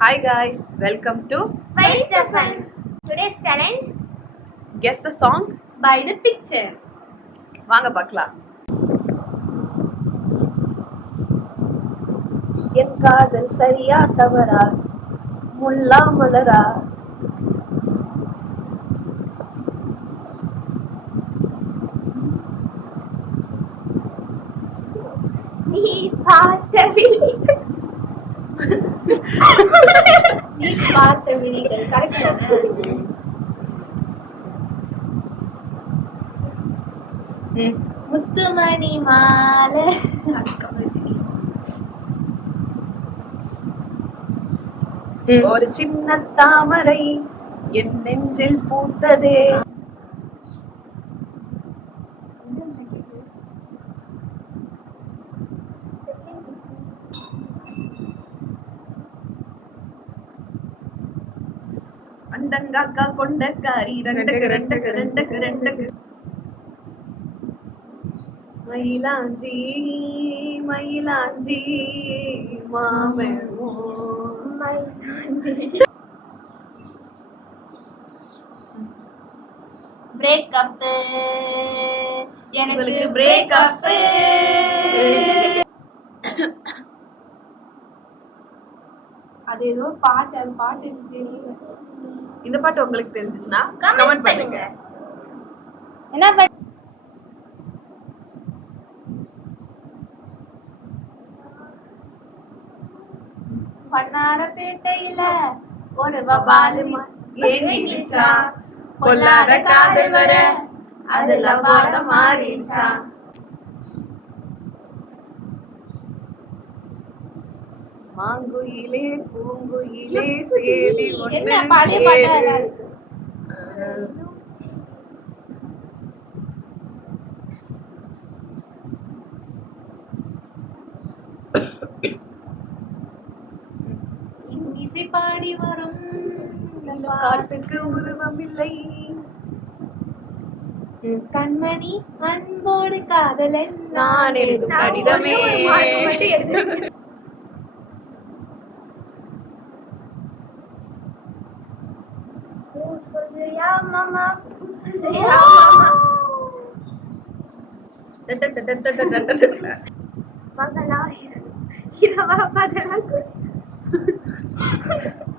Hi guys, welcome to Where's the fun? Today's challenge Guess the Song. by the picture. வாங்க பார்க்கலாம். என் காதல் சரியா தவறா, முள்ளா மலரா? நீ பார்த்த விழிகள். நீ பார்த்த விழிகள் கரெக்ட். முத்துமணி மாலை. ஒரு சின்ன தாமரை என் நெஞ்சில் பூத்ததே. அண்டங்காக்கா கொண்டக்காரி ரெண்டக்கு ரெண்டக்கு ரெண்டக்கு ரெண்டக்கு. மயிலாஞ்சி மயிலாஞ்சி மாமன் பிரேக்கப் எனக்கு பிரேக்கப். அது ஏதோ பாட்டு, அது பாட்டு எனக்கு தெரியல. இந்த பாட்டு உங்களுக்கு தெரிஞ்சுச்சுன்னா கமெண்ட் பண்ணுங்க. என்ன பாட்டு? பண்ணாரப்பேட்டையில ஒரு வபாலு ஏங்கிடுச்சா, பொல்லாத காதல் வர அதுல பாட மாறிடுச்சா. மாங்குயிலே பூங்குயிலே சேதி என்ன பழைய பாட்டா இருக்கு. இசை பாடி வரும் காட்டுக்கு உருவம் இல்லை. கண்மணி அன்போடு காதலன் நான் எழுதும் கடிதமே. சொல்றியா மாமா, பகலா இரவா பகலா.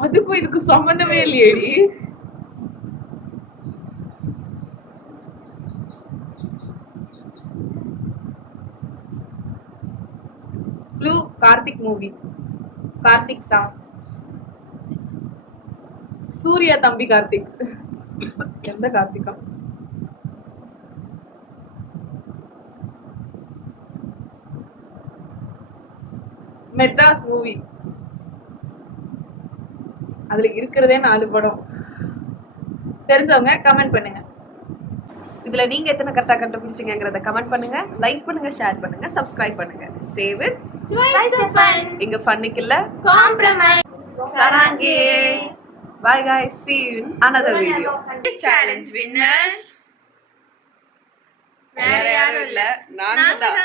அதுக்கும் இதுக்கு சம்பந்தமே இல்லையேடி. Blue Karthik movie, Karthik song. Suriya தம்பி கார்த்திக். எந்த கார்த்திகா? மெட்ராஸ் மூவி. அதுல இருக்கிறதே 4 படம். தெரிஞ்சவங்க கமெண்ட் பண்ணுங்க. இதுல நீங்க எத்தனை கரெக்டா கண்டுபிடிச்சீங்கங்கறத கமெண்ட் பண்ணுங்க, லைக் பண்ணுங்க, ஷேர் பண்ணுங்க, சப்ஸ்கிரைப் பண்ணுங்க. ஸ்டே வித் இங்க ஃபன்னுக்கு இல்ல compromise. சராங்கே. Bye guys, see you in another video. Challenge winners வேற யாரும் இல்ல, நாங்க தான்.